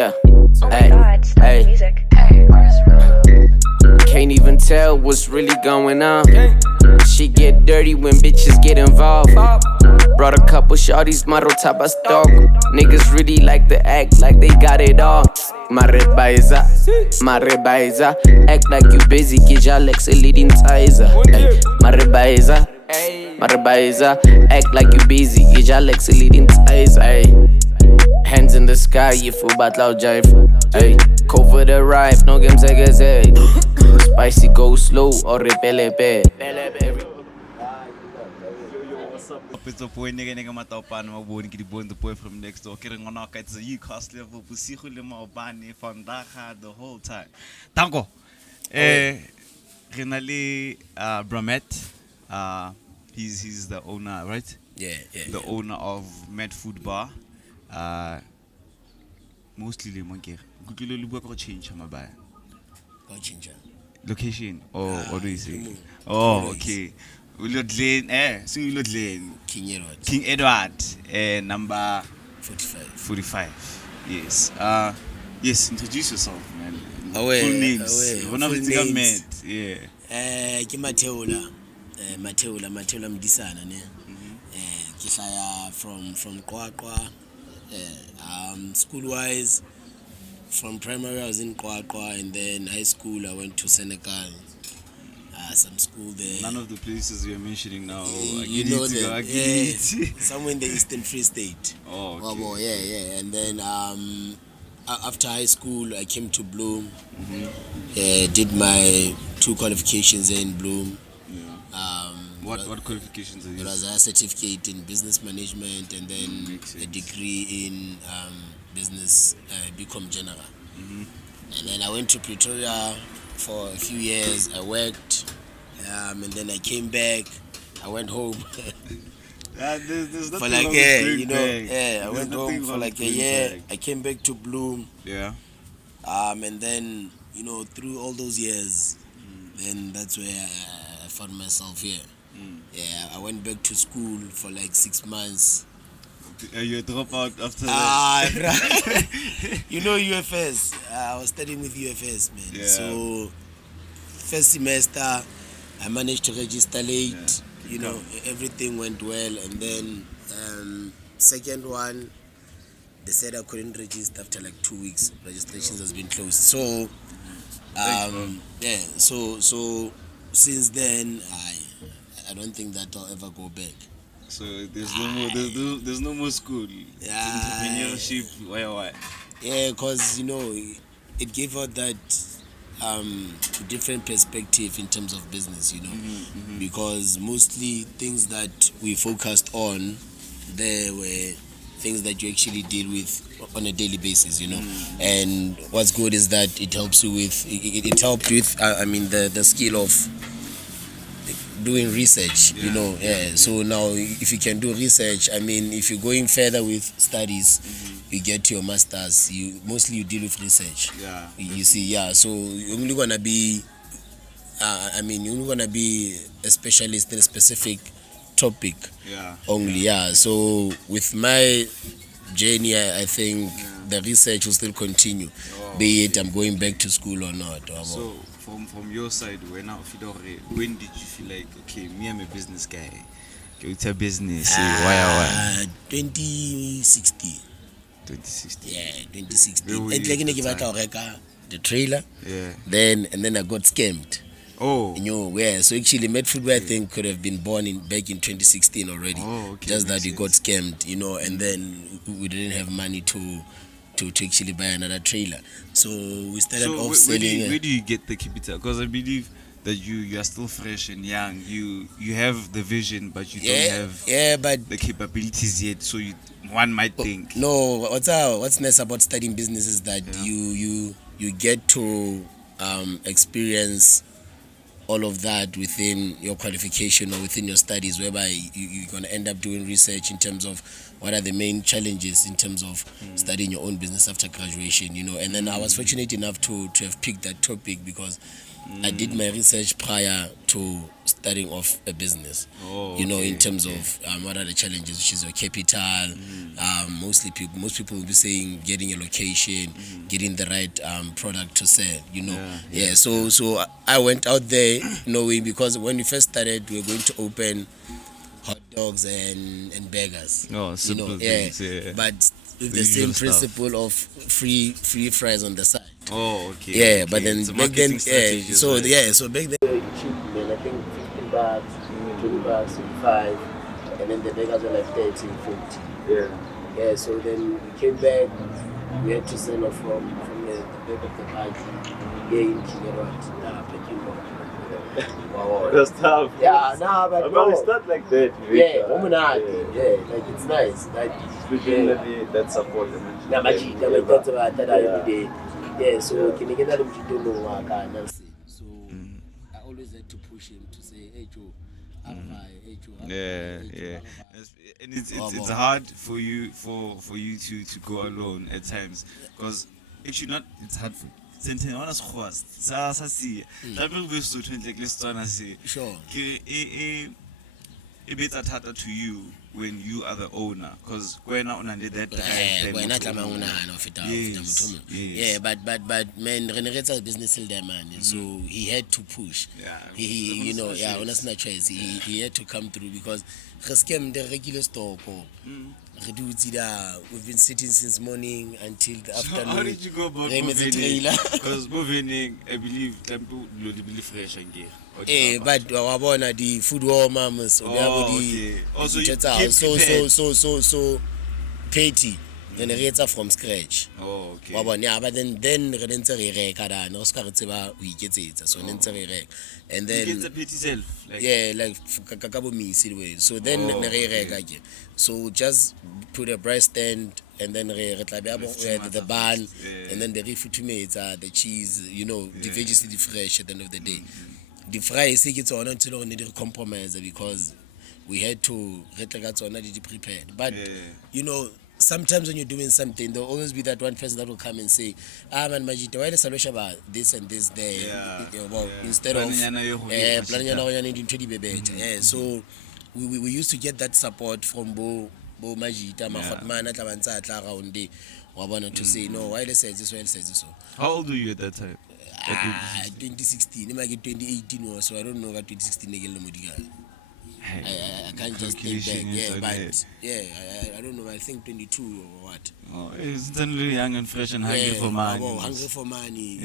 Yeah. Oh my God, stop the music. Can't even tell what's really going on. Shit get dirty when bitches get involved. Brought a couple shorties, maro tapas dog. Niggas really like to act like they got it all. Marebaiza, act like you busy, get your legs a leading tizer. Marebaiza, act like you busy, get your legs a leading tizer. Hands in the sky, you fool but loud jive. Ay, cover the ripe, no games I guess. Spicy go slow or repele pe. It's a point nigga matopan mabuni ki di the boy from next door. Kering on it's a cast level position lima bani van daga the whole time. Tango. Renali Bramet. He's the owner, right? Yeah. The owner of Matt Foodbar. Mostly le monkey. Google lu bua ko change ma ba. Go change. Location or what do you say? Oh, okay. Ulod Lane, so Ulod Lane. King Edward, number 45. Yes. Yes, introduce yourself, man. Full names. One of the met. Yeah. Ke Mateola Mdisana ne. Ke hlaya from Qwaqwa. School wise, from primary I was in Qwaqwa, and then high school I went to Senegal. Some school there. None of the places you're mentioning now. You know them. Somewhere in the Eastern Free State. Oh, okay. Yeah. And then after high school, I came to Bloom. Did my 2 qualifications in Bloom. Yeah. What qualifications are you? There was a certificate in business management, and then a degree in business, BCom General. And then I went to Pretoria for a few years. I worked, and then I came back. I went home. There's for like I went home for like a year. I came back to Bloom. Yeah. And then through all those years, then that's where I found myself here. Yeah, I went back to school for like 6 months. You drop out after that? UFS. I was studying with UFS, man. Yeah. So, first semester, I managed to register late. Yeah. Everything went well. And then, second one, they said I couldn't register after like 2 weeks. Registrations has been closed. So, So since then, I don't think that I'll ever go back. So there's no more school. Entrepreneurship. Why? Yeah, because it gave out that different perspective in terms of business. Because mostly things that we focused on there were things that you actually deal with on a daily basis. And what's good is that it helps you with it helped with the skill of doing research. So now if you can do research, if you're going further with studies, you get your masters, you deal with research. You see. So you're only gonna be a specialist in a specific topic only. So with my journey, I think the research will still continue, be it I'm going back to school or not. So from your side, when did you feel like, okay, me, I'm a business guy, it's a business? Why? 2016. 2016. Yeah, 2016. And the trailer. Yeah. Then I got scammed. Oh. So actually, Matt Foodbar, I think, could have been born back in 2016 already. Oh, okay. Just that we got scammed, and then we didn't have money to actually buy another trailer. So we started off selling. Where do you get the capital? Because I believe that you are still fresh and young. You have the vision, but you don't have the capabilities yet. So one might think. No, what's nice about studying business is that you get to experience all of that within your qualification or within your studies, whereby you're going to end up doing research in terms of what are the main challenges in terms of studying your own business after graduation, And then I was fortunate enough to have picked that topic because I did my research prior to starting off a business. Oh, You know, okay, in terms okay. of what are the challenges, which is your capital. Most people will be saying getting a location, getting the right product to sell. You know, So I went out there knowing, because when we first started, we were going to open hot dogs and burgers. Oh, You know, simple things, yeah. but with The the same usual stuff. principle of free fries on the side. Oh, okay. Yeah, okay. but then It's a back then, marketing strategy as so well. so back then cheap, man. I think $15, $20, 25, and then the burgers were like 30, 40. Yeah. So then we came back. We had to sell off from the back of the party. Yeah, in Kinyarwat, packing Wow. That's tough. Yeah, nah, but no. It's not like that. Yeah, like it's nice. Like Especially that support. na machita maithatsa batata every day. Yeah, so can you get that mchito no waka na say. So I always had to push him to say, hey Joe, hey Joe. Yeah. And it's hard for you to go alone at times, because actually not it's hard for sentence honest cost sa see that will be so like let's say Sure. It better harder to you when you are the owner, because when I under that Yeah, but man, Renega's business still there, man. So he had to push. Yeah, He you know, yeah, honest not choice. He had to come through, because the regular store. We've been sitting since morning until the afternoon. How did you go about They made a trailer. Because moving, I believe tempo will be fresh again. But wabona the food warmer so okay. Also you keep so petty generator from scratch. Oh, okay. Wabona, yeah, but then re ntse re reka dana o ska re tseba o iketsetsa so ne ntse re reka, and then you get the petty self like ka bo misi way. So then ne re reka ke, so just put a breast stand, and then re tla be the bun, and then the refutumetsa, the cheese, you know, the veggies the fresh at the end of the day. The fries ke tsona ntse need to compromise, because we had to get the prepared. But you know, sometimes when you're doing something, there'll always be that one person that will come and say, man, Majita, why is solution about this and this there? Instead of so we used to get that support from Bo Majita, Mahotmana Tavanza around the Wabana to say, no, why says this, why says this so. How old were you at that time? 2016, it might get 2018 or so. I don't know what 2016 again. I can't just think back. I don't know. I think 22 or what. Oh, it's really young and fresh and hungry for money. Hungry for money.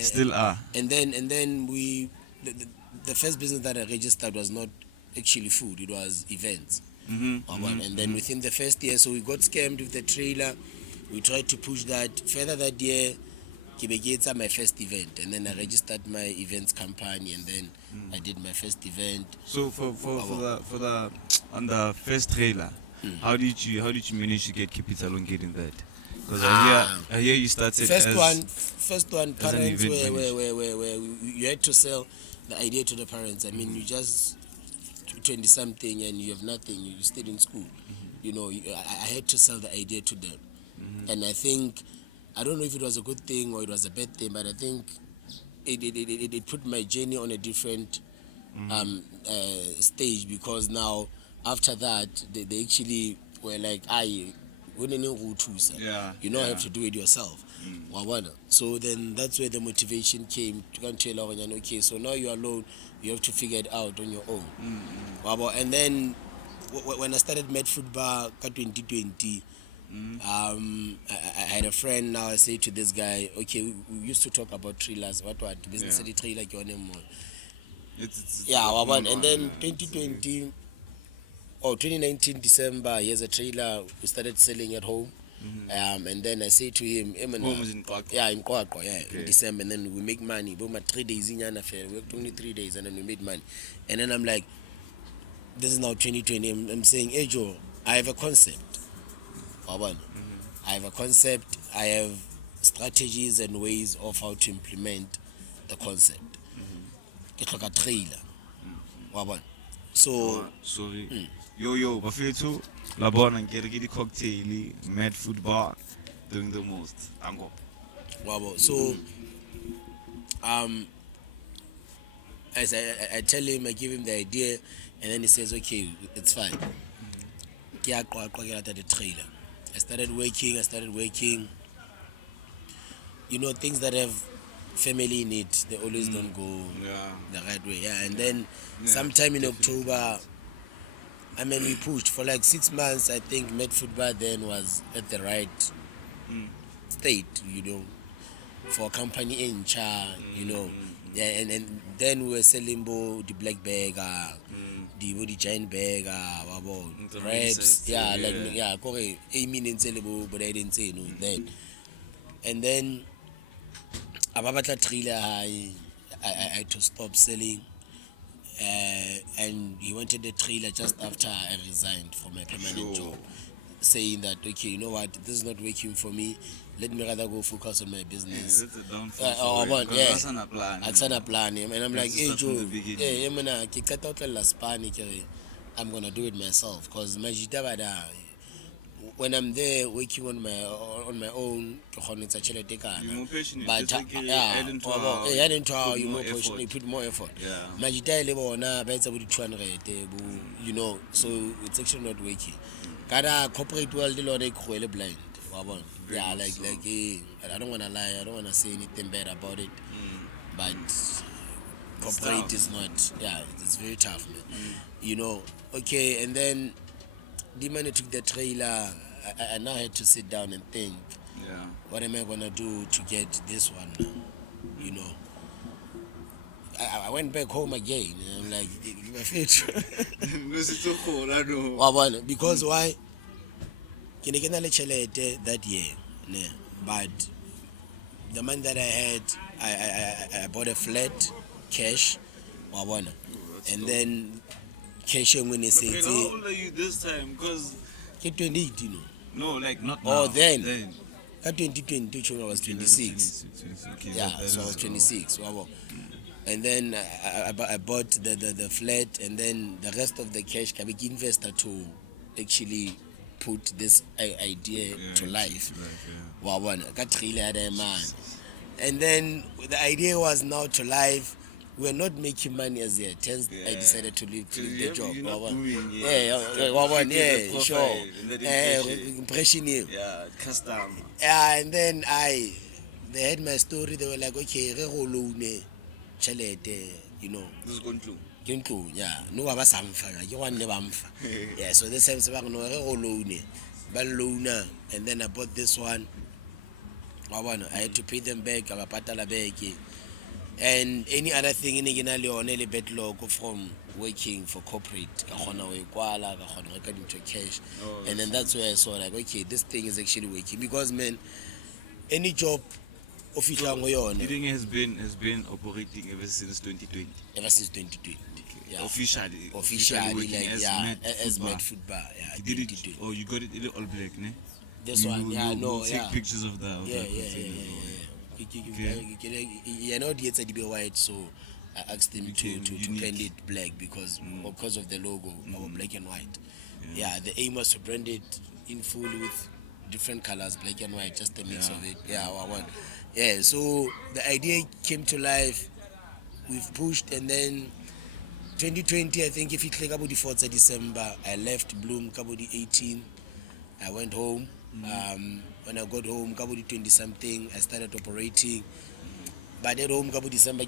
Still are. And then we, the first business that I registered was not actually food. It was events. And then within the first year, so we got scammed with the trailer. We tried to push that further that year. Kibegeta my first event, and then I registered my events company, and then I did my first event. So for the on the first trailer, how did you manage to get capital on getting that? Because I hear you started first one parents where you had to sell the idea to the parents. I mean, you just 20 something and you have nothing. You stayed in school. You know, I had to sell the idea to them, and I think. I don't know if it was a good thing or it was a bad thing, but I think it put my journey on a different stage, because now after that they actually were like, you don't have to do it yourself. So then that's where the motivation came to tell okay, so now you're alone, you have to figure it out on your own. And then when I started Matt Foodbar 2020, I had a friend. Now I say to this guy, okay, we used to talk about trailers. What business the trailer your name was. And then 2020 or 2019 December, he has a trailer. We started selling at home. And then I say to him, in Kwakwa, in December, and then we make money. But my 3 days in an affair, we worked only 3 days, and then we made money. And then I'm like, this is now 2020. I'm saying, hey Joe, I have a concept. I have a concept, I have strategies and ways of how to implement the concept. It's like a trailer. So sorry. Yo, Bafetu, Labon and get the cocktail, Matt Foodbar, doing the most. Ango. So I tell him, I give him the idea, and then he says, okay, it's fine. The trailer. I started working. You know, things that have family in it, they always don't go the right way. Yeah, and then sometime in October, I mean, we pushed for like 6 months. I think Matt Foodbar then was at the right state, you know, for a company in Cha, you know. Yeah, and then we were selling the black bag, the giant bag, wraps, yeah, like yeah, correct. I mean, in sellable, but I didn't say no then. And then Ababatla trailer, I had to stop selling, and he wanted the trailer just after I resigned from my permanent job, saying that, okay, you know what, this is not working for me. Let me rather go focus on my business. That's a downfall for you. Yeah, Aksana plan. and I'm like, hey Joe, I'm gonna do it myself, because when I'm there working on my own, You're more passionate. but It's like, yeah, you more effort. passionate, you put more effort. Yeah. Majita lebona ba etsa bo di 200, you know, so it's actually not working. Kada corporate world le lona ikgwele blind. Yeah, like I don't wanna lie, I don't wanna say anything bad about it, but corporate is not. Yeah, it's very tough, man. You know. Okay, and then the man who took the trailer, I now had to sit down and think, what am I gonna do to get this one now? You know, I went back home again, and I'm like, my fit. Because why? That year, but the money that I had, I bought a flat cash, and then cash when it says, how old are you this time? Because 28, you know. no, like not Oh, now. then. At 2020, I was 26. Okay, Yeah, so I was 26. And then I bought the flat, and then the rest of the cash, I became investor to actually put this idea to life. And then the idea was now to life. We're not making money as yet. Hence, I decided to leave the job. Sure. Impression you. Yeah, custom. Yeah, and then they heard my story. They were like, okay, you know. This is going through. Yeah, no aba samfa ke one le bamfa. Yeah, so this time se ba no re go loan, and then I bought this one. I had to pay them back, I patala back. And any other thing in a le backlog from working for corporate, into cash. And then that's where I saw like, okay, this thing is actually working, because man, any job official The thing has been operating ever since 2020. Ever since 2020. Yeah. Officially Officially, like, as Matt Foodbar. Foodbar. Yeah, You did it. Oh, you got it in all black, ne? This one, yeah, no, take yeah. pictures of that. Yeah. You know, the to be white, so I asked him to paint it black because of the logo, our black and white. Yeah, the aim was to brand it in full with different colors, black and white, just a mix of it. Yeah, so the idea came to life. We've pushed, and then 2020, I think, if you click about the 4th of December, I left Bloom, Kabodi 18. I went home. When I got home, Kabodi 20 something, I started operating. But at home, Kabodi December,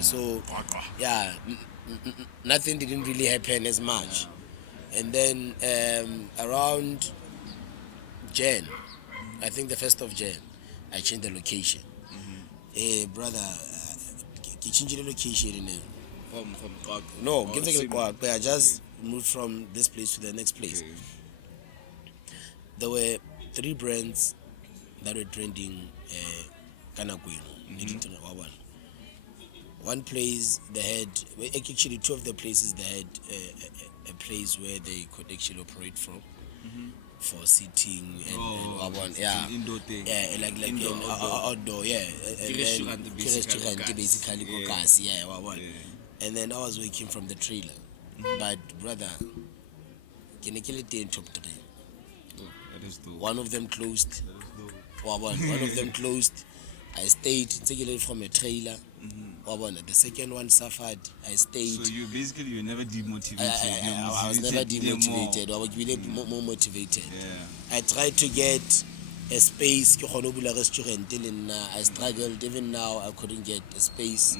so yeah, nothing didn't really happen as much. And then around Jan, I think the 1st of Jan, I changed the location. Hey, brother, change the location. From No, I just moved from this place to the next place. Okay. There were 3 brands that were trending One place they had, actually 2 of the places they had a place where they could actually operate from for seating and indoor thing. Yeah, like Indoor, outdoor, yeah. And Restaurant, then basically, basically yeah. gas, And then I was working from the trailer. But brother, can I kill it in top 3? That is dope. One of them closed. That is dope. One of them closed. I stayed taking from a trailer. The second one suffered. I stayed. So you never demotivated. I was never demotivated. I was more motivated. Yeah. I tried to get a space. I struggled. Even now, I couldn't get a space.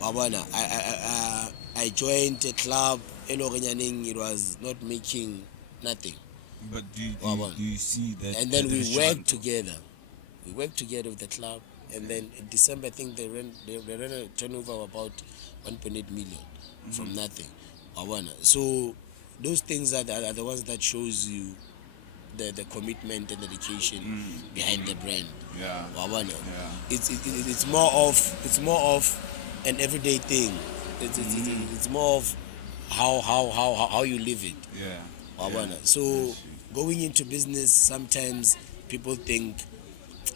I joined a club. It was not making nothing. But do you see that? And then we worked together. We worked together with the club. And then in December, I think they ran a turnover of about 1.8 million from nothing. So those things are the ones that shows you the commitment and dedication behind the brand. Yeah. It's more of an everyday thing. It's more of how you live it. Yeah. So going into business, sometimes people think,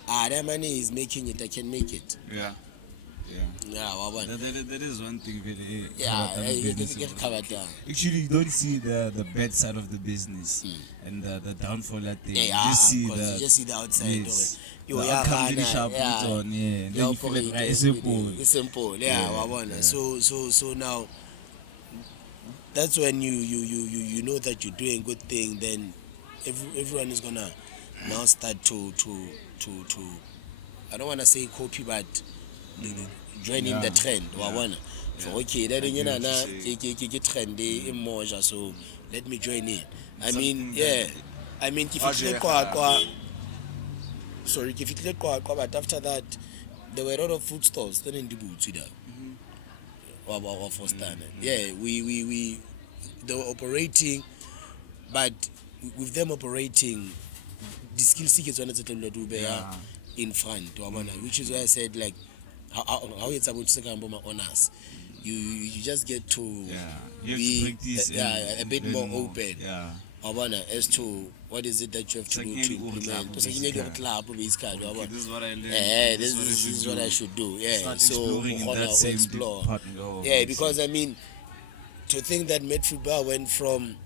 that money is making it, I can make it. Yeah. That is one thing very actually you don't see the bad side of the business and the downfall at the you just see the outside. Yes. You it's simple. So now that's when you know that you're doing a good thing, then everyone is gonna now start to I don't want to say copy, but joining the trend. Okay, that trend so let me join in. I mean if it but after that there were a lot of food stalls then in the boots we they were operating, but with them operating, the skill seekers wanted to do in front, which is why I said like how it's about to honors. You just get to be a bit more open. As to what is it that you have to do to implement. This is what I learned. This is what I should do. So explore. Because I mean, to think that Matt Foodbar went from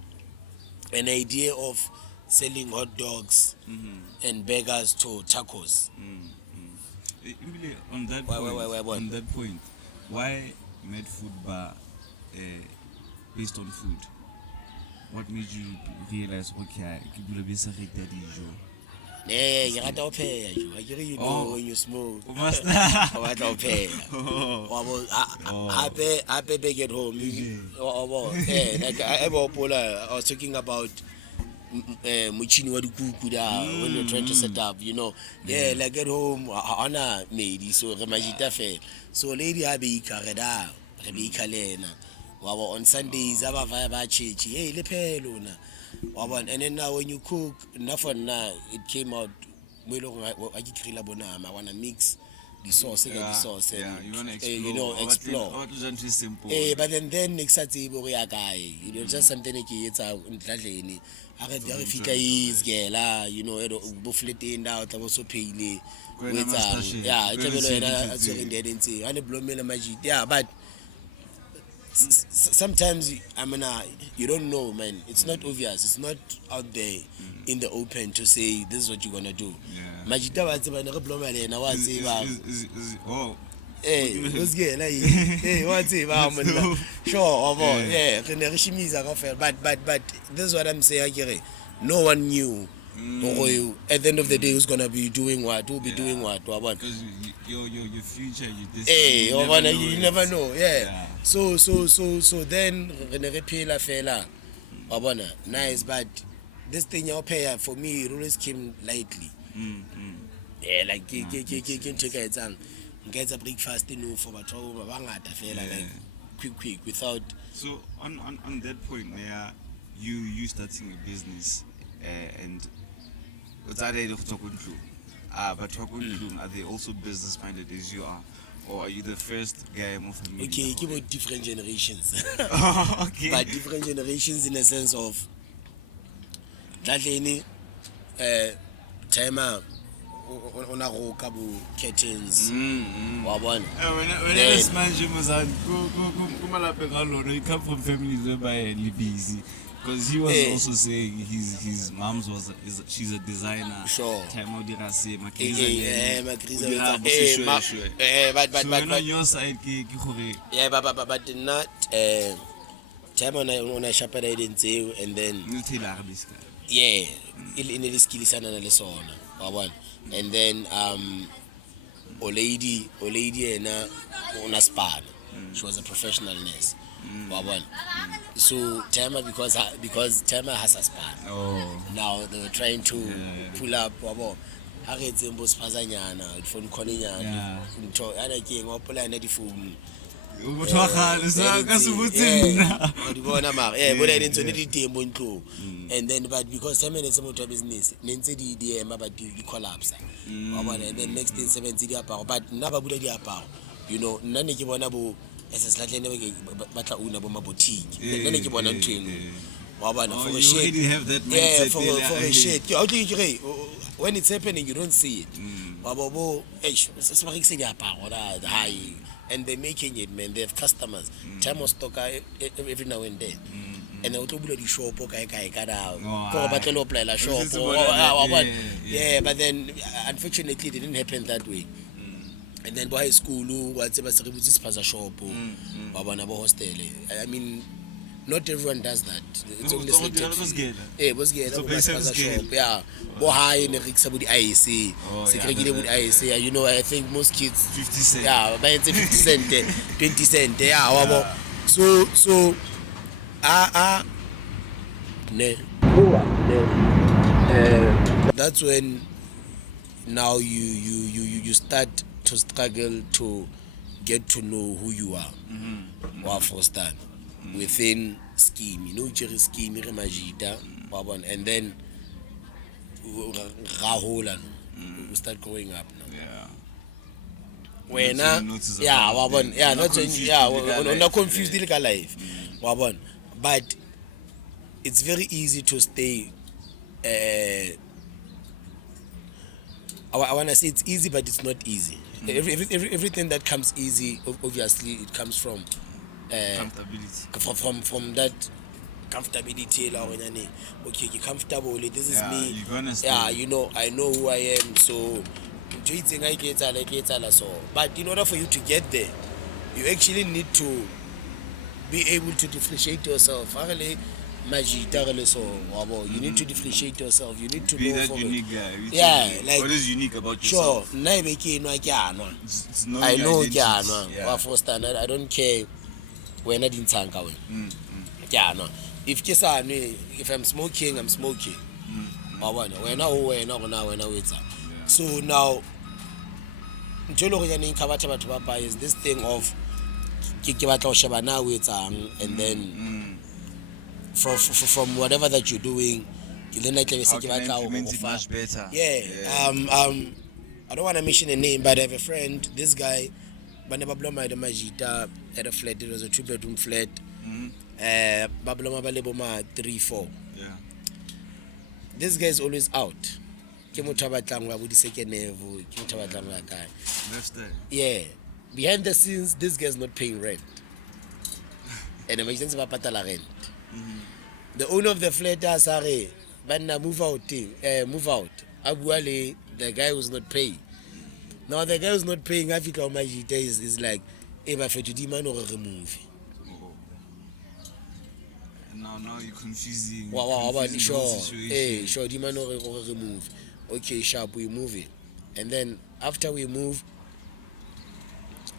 an idea of selling hot dogs and burgers to tacos. On that point, why Matt Foodbar based on food? What made you realize, okay, I could be saying that you got to pay. You know when you smoke. I pay back at home. Like I was talking about Muchini Wadukuda when you're trying to set up, like at home, Anna made so Ramajita fair. So lady Abi Kareda, Rebecca Lena. On Sundays, I have a church. Hey, lepelona. And then now when you cook, nothing now it came out. I want to mix the sauce and the sauce, and you want to explore. Explore. Simple. But then next guy, just something like it's out in Tladley. I read the Fika is gala, buffleting out, I was so pale. But sometimes you don't know, man. It's not obvious. It's not out there in the open to say this is what you're gonna do. Majita was but this is what I'm saying. No one knew. At the end of the day, who's gonna be doing what? Who'll be doing what? Because your future, you never know. So then nice, but this thing you pay for me it always came lightly. Like get a breakfast for like quick without. So on that point, you starting a business and what's that of but are they also business minded as you are, or are you the first guy more familiar? Okay, give it different generations. Okay. But different generations in the sense of that timer on a row couple curtains. When I was managing, you come from families whereby you're busy. Because he was also saying his mom's she's a designer. Sure. Time of the rase, but on your side, yeah, but not time on a shepherd say, and then yeah, in the skill sana na lesona, one, and then o lady and una span. She was a professional nurse. One. So Tema because Tema has a span. Oh. Now they were trying to pull up ha re tseng bo spazanyana phone callinyana ntho ana ke eng wa pola na di phone o thwagale sa ka se botseng o di bona mara bona le ntse di teng mo ntlo and then but because 7 minutes mo business nentse di ema ba di collapse wa bona and then next thing 70 di aparo but nna ba bula di aparo you know nna ne ke bona bo eseslatlene ba tla una bo mabotiki nna ne ke bona ntweng wa bona for a shit for a shit when it's happening you don't see it wa bo se ba rekise di aparo da high and they're making it, man. They have customers. Time of stock every now and then. And they will do the shop, yeah, but then unfortunately it didn't happen that way. And then by school, whatever services pass a shop, hostel. I mean, not everyone does that. It's only selected. Was shop. Yeah. Bohai in the Rixa with IC. Secretary with IC. You know, I think most kids 50 cents. Yeah, but it's 50 cents, 20 cents. Yeah. So that's when now you start to struggle to get to know who you are. Wow, first time. Within scheme, you know, Jerry scheme, Majida, and then Raholan, we start growing up now. Yeah. When not confused the life, but it's very easy to stay. I wanna say it's easy, but it's not easy. Everything that comes easy, obviously, it comes from. Comfortability. From that comfortability, okay, you're comfortable. This is me. Yeah, you know, I know who I am. So, but in order for you to get there, you actually need to be able to differentiate yourself. You need to differentiate yourself. You need to be know that unique guy. Like what is unique about yourself? Sure, I know. I don't care. When I didn't tank away. If I'm smoking, I'm smoking. When I wait. So now, is this thing of and then from whatever that you're doing, then how can I implement it much better? I don't want to mention a name, but I have a friend. This guy. Babloma had a flat. It was a 2-bedroom flat. Babloma baleboma 3-4. Yeah. This guy is always out. Yeah. Behind the scenes, this guy is not paying rent. And emergency patala rent. The owner of the flat has move out. Abuale, the guy who's not paying. Now the guy who's not paying Africa Majita is like, Eva for to demand or remove. Now you're confusing. Sure, demand or remove. Okay, sharp, we move it. And then after we move,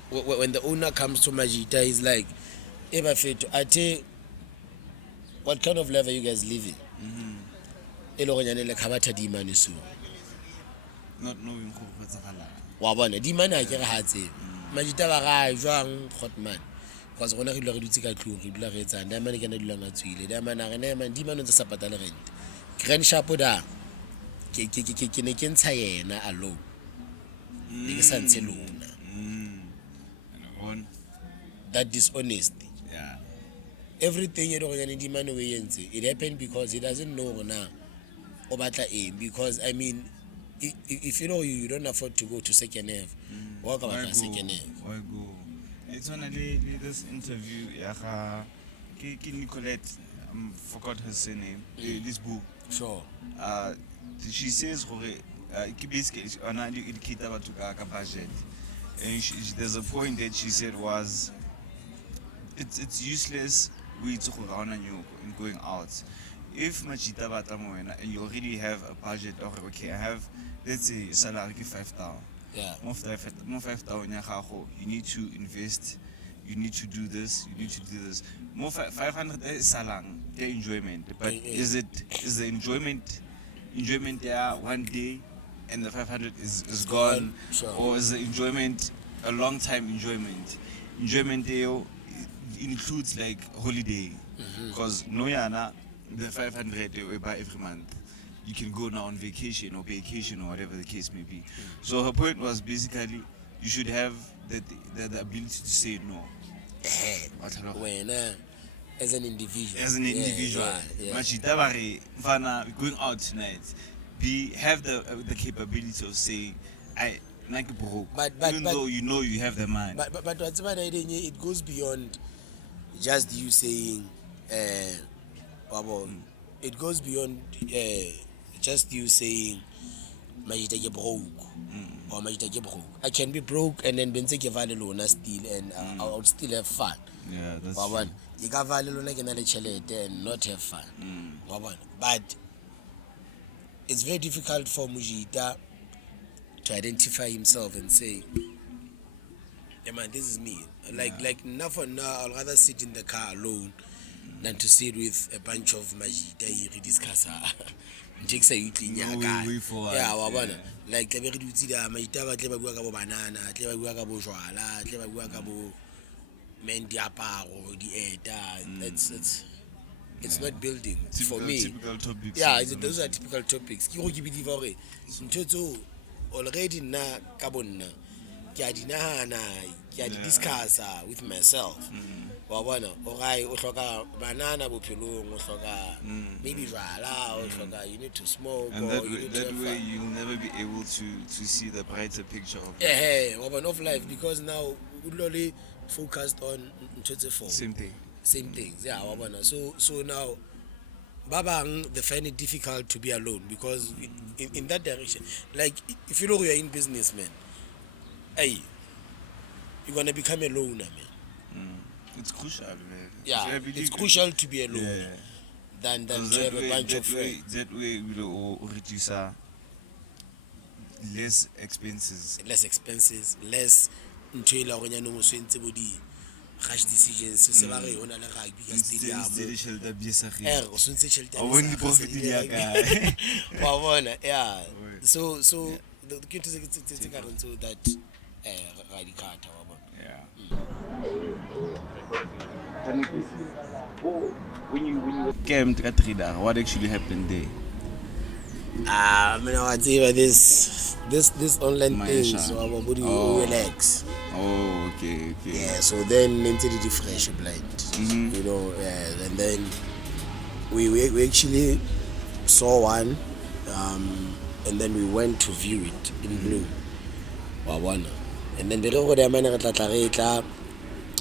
when the owner comes to Majita, he's like, Eva for to Ate, what kind of life are you guys living? Not knowing who di mana ke re hatse Majita ba ga jwang hotman because rona re dula re dutse ka tlong re dula re etsang da mane ke na dula matswile da mana re ne di mana tsa sa patala rent grand sharp da ke ne ke ntsha yena allo le ke sa ntshe lona that dishonesty everything you know di mana we yentse it happened because he doesn't know now o batla because I mean if you know you don't afford to go to second half, why go? It's only this interview. Nicolette, forgot her surname. This book. Sure. She says basically on an indicator about to budget, and there's a point that she said was it's useless we to in going out. If machita batamoena and you already have a budget, okay, I have, let's say, salary 5,000. Yeah. More 5,000 you need to invest, you need to do this, you need to do this. More 500 is salang, the enjoyment. But is the enjoyment there one day and the 500 is gone? Sure. Or is the enjoyment a long time enjoyment? Enjoyment there includes like holiday. Because the 500 we buy every month. You can go now on vacation or whatever the case may be. So her point was basically you should have the ability to say no. When as an individual. Machita going out tonight. Have the capability of saying I like broke. Even though you know you have the mind. But what's about it goes beyond just you saying it goes beyond just you saying majita ke broke or majita ke broke. I can be broke and then benze ke vale lona still and I would still have fun. Yeah, that's true. You can vale lona ke na le chelete and not have fun. But it's very difficult for Mujita to identify himself and say, "Hey man, this is me." Like now for now, I'll rather sit in the car alone than to sit with a bunch of Majita you discuss. Like le be re dutse da Majita ba tle ba bua ka bo banana, tle ba bua ka bo jwala, tle ba bua ka bo men diaparo, dieta. It's not building for me. Typical topics. Yeah, those are typical topics. Ki go ke believe hore ntotso already na ka bonna ke a dinahana ke a discuss with myself. Wa bona o gai o hloka banana bophelong o hloka maybe jwala o hloka you need to smoke and or you need that to way you'll never be able to see the brighter picture of wa bona of life because now we only focused on ntotse form. Same things, yeah. So now, babang they find it difficult to be alone because in that direction, like if you know you're in business, man, hey, you're gonna become a loner, man. It's crucial, man. Yeah, it's crucial to be alone than to have a bunch of friends. That way, we'll reduce less expenses, less until rash decisions so se ba re ona le rugby ka stadium o sontse shelter wa bona yeah so the kids it's current so that radicata wa bona when you came to Katrina, what actually happened there? I mean, I would say this online thing, so our body will relax. Oh, okay. Yeah, so then into the fresh blind, you know, and then we actually saw one, and then we went to view it in blue, and then the road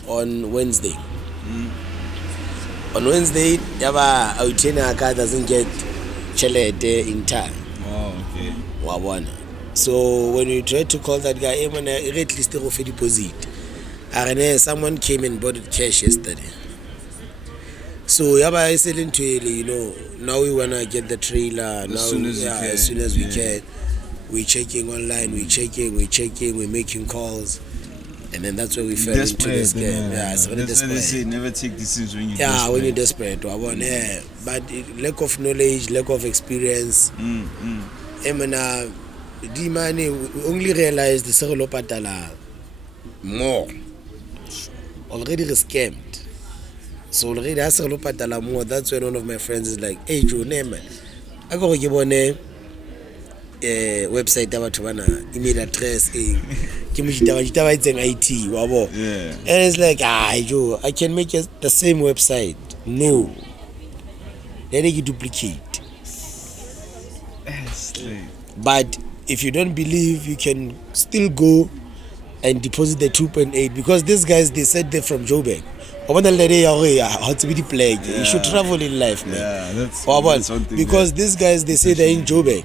on Wednesday. On Wednesday, Yaba Autena car doesn't get chelete in time. Oh, okay. So when we tried to call that guy, at least they offer deposit. And someone came and bought cash yesterday. So Yaba is selling to you know. Now we wanna get the trailer. As soon as we can. We're checking online. We're checking. We're making calls. And then that's where we fell into this game. So that's why they say never take decisions when you're desperate. When you're desperate. But lack of knowledge, lack of experience. The money, we only realized the Serolo Patala more. Already scammed. So already that's Serolo Patala more. That's when one of my friends is like, hey, Joe, name I go give on a website about email address and it's like Joe, I can make the same website. No, then you duplicate. But if you don't believe, you can still go and deposit the 2.8 because these guys they said they're from Joburg. how to be the plague. You should travel in life, man. Yeah, that's Or one thing. because these guys, they say they're in Joburg.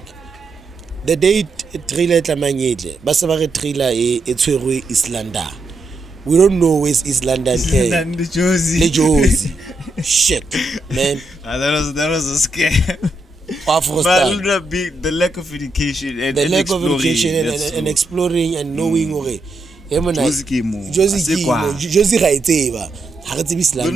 The day trailer tlamanyele, basa ba re trailer e tshwerwe East London. We don't know where's East London. The Josie. Shit, man. That was a scam. But the lack of education and and exploring and knowing Josie ga e tseba ha re tsebe Islanda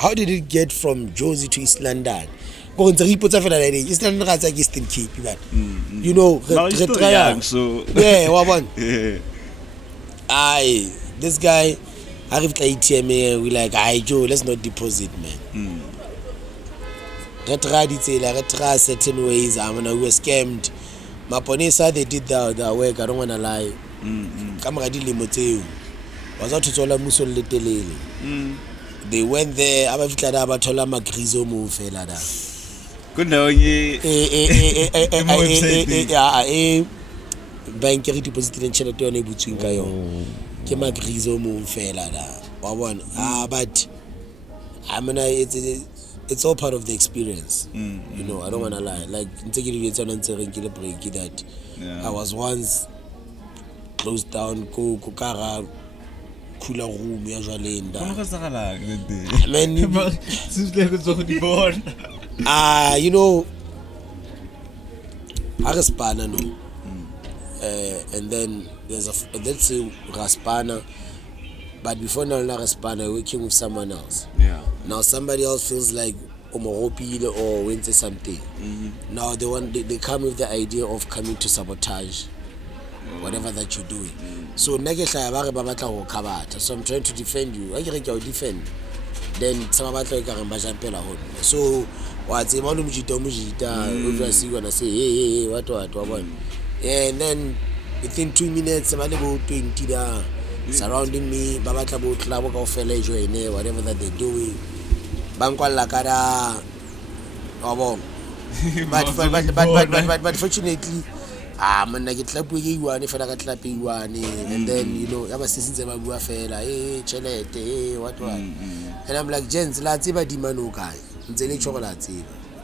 how did it get from Josie to East London go ntse re ipotsa fela la East London ga tsa ke Eastern Cape but you know re try so yeah wa bona this guy I give ATM we like Joe let's not deposit man re try certain ways we were scammed. Maponesa they did their work. I don't wanna lie. Kamera dilemo tseo. Was out to tsola muso le telele. They went there aba fitla da ba thola magrizo mo fela da. Kundawo bank re deposit le tšhelete yone e butsweng ka yona. Ke magrizo mo fela da. Wa bona. But I mean it's all part of the experience. You know, I don't wanna lie. Like that I was once closed down, kara kula room ya jwalenda. You know, Araspana no. And then there's that's Raspana. But before now, Raspana, working with someone else. Yeah. Now somebody else feels like Omoropi or went to something. Now they come with the idea of coming to sabotage whatever that you're doing. So so I'm trying to defend you. I can defend. Then some about like so what's the obviously gonna say hey what and then within 2 minutes somebody go 20 surrounding me, Babata boat club of whatever that they're doing. Bankwal Lakada but fortunately, man I get clap with you if I got clapping one and then you know ever since I go fella, chelete, what and I'm like gents, Latiba di Manukai, Zeni chocolate,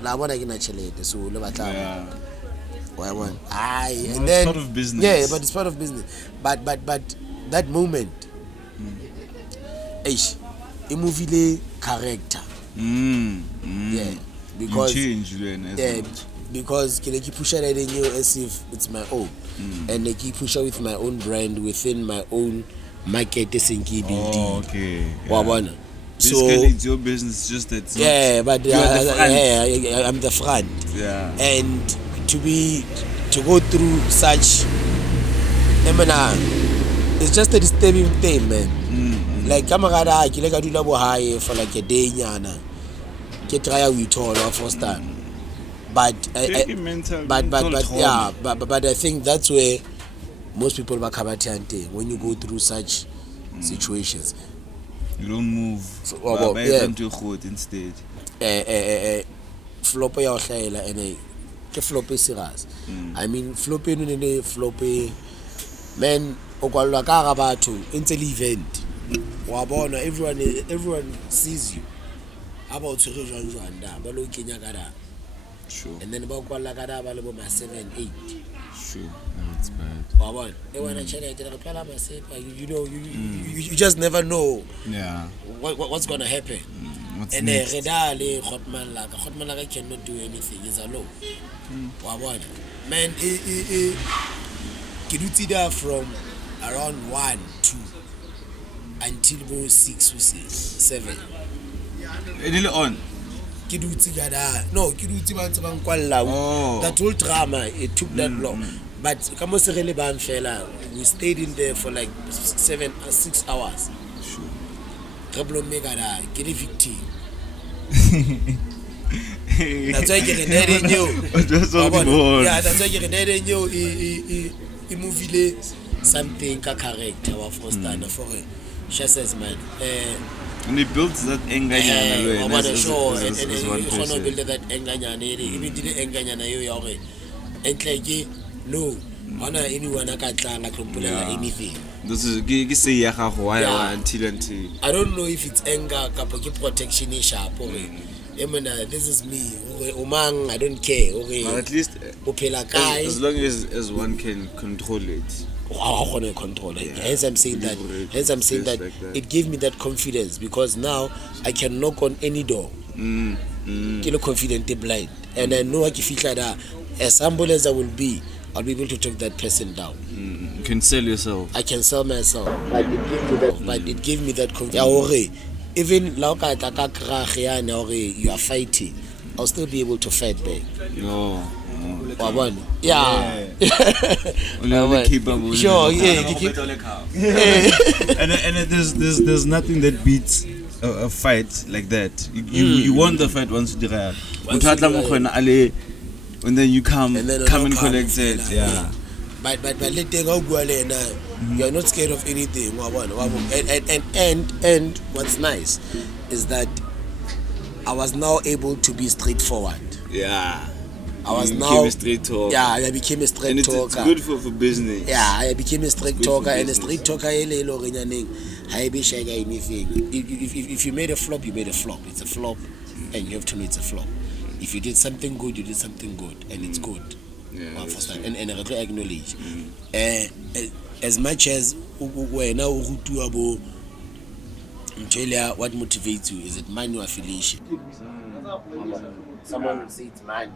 La one again chelete, so Lebatama. And then part of business. Yeah, but it's part of business. But that moment, a movie character. Yeah, because because can I keep pushing it in you as if it's my own, and I keep pushing with my own brand within my own market. Okay. Yeah. So it's your business, just that. But I'm the front. Yeah. And to go through such, it's just a disturbing thing, man. Like camarada, I like I do labo high for like a day, nyana. Get try we told or first time. But I think that's where most people back when you go through such situations. You don't move. So, instead. Flop ya hlaela and ke flop serious. I mean flop no flop man okwalwa ka ga batho ntse le event. Wa bona everyone sees you. About to jwang ba lo kenya ka da. Sure. And then ba kwala ka da ba le bo 7 8. Sure. That's bad. Wa bona e wana channel ke re phela masepa you know you just never know. Yeah. What's going to happen? And Redale Khotmalaka cannot do anything. It's a law. Man, Kidutida from around 1 2 until 6 or 7. Really on. That whole drama it took that long. But we stayed in there for like 6 hours. Problem megada, get a victim. That's why you're dead in you. Yeah, that's why you're dead in you. A movie something character of Rostana for a chassis man. And he built that anger. Sure, and he built that anger. Even did anger. And like no, honor anyone I can't anything. This is ke say ya gago why Yeah. until. I don't know if it's anger kapo ke protection e sharp or this is me umang I don't care okay But at least uphela kae as long as one can control it. how can I control it? Hence I'm saying that. Like that. It gave me that confidence because now I can knock on any door. Get confident, blind, and I know I can feel that as humble as I will be, I'll be able to talk that person down. You can sell yourself. I can sell myself, but it gave me that confidence. Even you are fighting, I'll still be able to fight back. Yeah. Sure, yeah. And there's nothing that beats a fight like that. You won the fight once you did. And then you come and collected. Yeah. But let them go you're not scared of anything. And what's nice is that I was now able to be straightforward. Yeah. I was you now became a straight talker. Yeah, I became a straight and talker. It's good for business. Yeah, I became a straight talker, and a straight talker if you made a flop, you made a flop. It's a flop, and you have to know it's a flop. If you did something good, you did something good, and it's good. Yeah, and I acknowledge. As much as we're now what motivates you, is it money or affiliation? Someone will say it's money.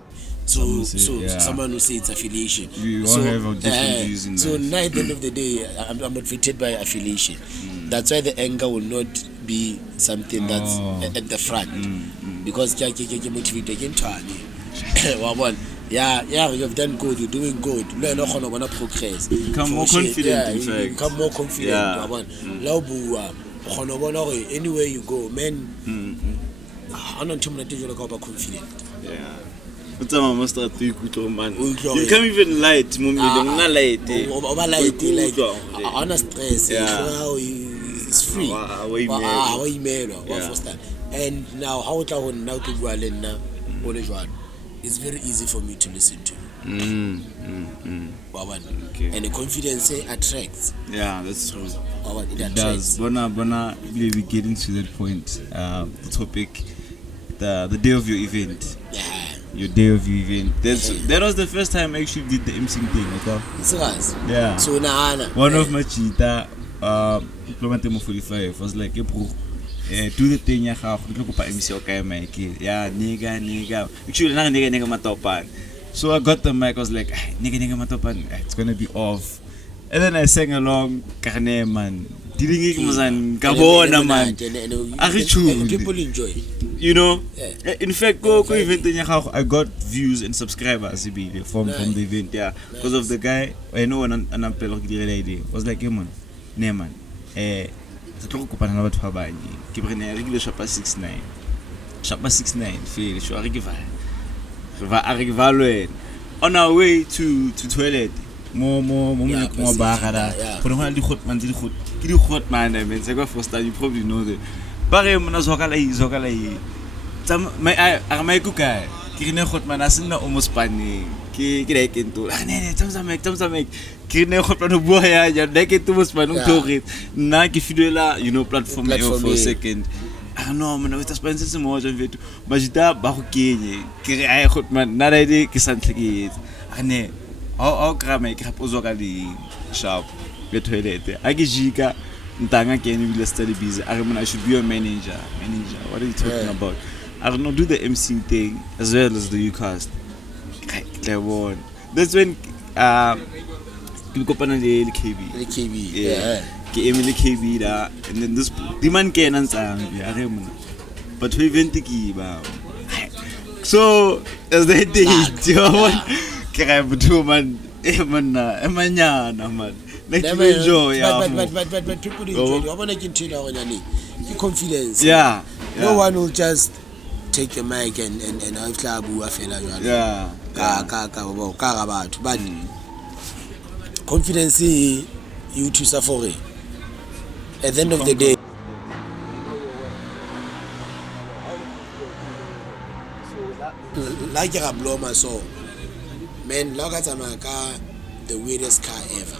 Someone will say it's affiliation. You all have different views in so life. now at the end of the day, I'm motivated by affiliation. That's why the anger will not be something that's at the front. Because motivated yeah, you've done good, you're doing good. Learn how progress. Become more confident, in fact. Become more confident. Anywhere you go, man. I'm not confident. Yeah. You can't even light. Stress. It's free. And now, how it's very easy for me to listen to. Okay. And the confidence attracts. Yeah, that's true. It does. Bona, we get into that point. The topic, the day of your event. Yeah. Your day of your event. That was the first time I actually did the emceeing thing. Yeah. So now, one of my cheetah, Diplomatemo 45 was like, bro, do the thing you have. MC okay, Mike. Yeah, nigga. Actually, nigga matopan. So I got the mic. I was like, nigga matopan. It's gonna be off. And then I sang along, Karne man. Man. People enjoy. You know, Yeah. in fact, go event I got views and subscribers from the event, yeah, because of the guy. I know an ampel idea was like, hey man, the clock open about Habani, Kibrina regular shopper 69, fail, sure, I on our way to toilet. More barada. For the one the hot man, man, I mean, second first time you probably know that. Bare mna zokalai. My kuka. Kirine hot man asina almost pani. Ki kento. Tamsamek. Kirine hot man boya ya deke tu almost panu torit. Na ki fidela, platform for a second. No, man, with expenses more than vetu. Majida bahukenye. Kiri ay hot man na ready kisantli. Ane I'll grab my crap ozokali sharp. Get toilet. I get Jika. Ntanga can be study busy. I should be a manager. What are you talking about? I don't know. Do the MC thing as well as the UCast. That's when you go on the KB. Yeah. The KB da, and then this demand can answer. But we went to keep. So as they did, kaya buto man, man. Like you enjoy, but people enjoy. I want to continue on your confidence. Yeah. No one will just take a mic and have klabu afela. Yeah. But confidence you to suffer. At the end of the day. Like I blow my soul. Man, look at America, the weirdest car ever.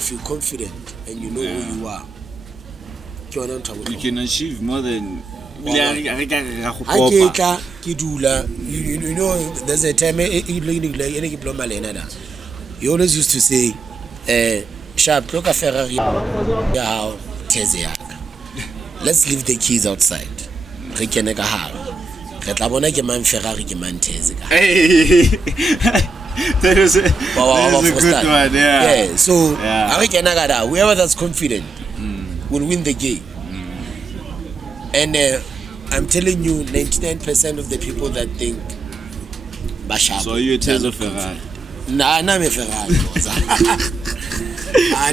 if you're confident and you know who you are, you can achieve more than. You know, there's a time you always used to say, Sharp, look at Ferrari. Let's leave the keys outside. Hey, that is a good one, yeah. So whoever that's confident will win the game. And I'm telling you, 99% of the people that think Bashar. So you a Tesla Ferrari? Nah, I'm a Ferrari. I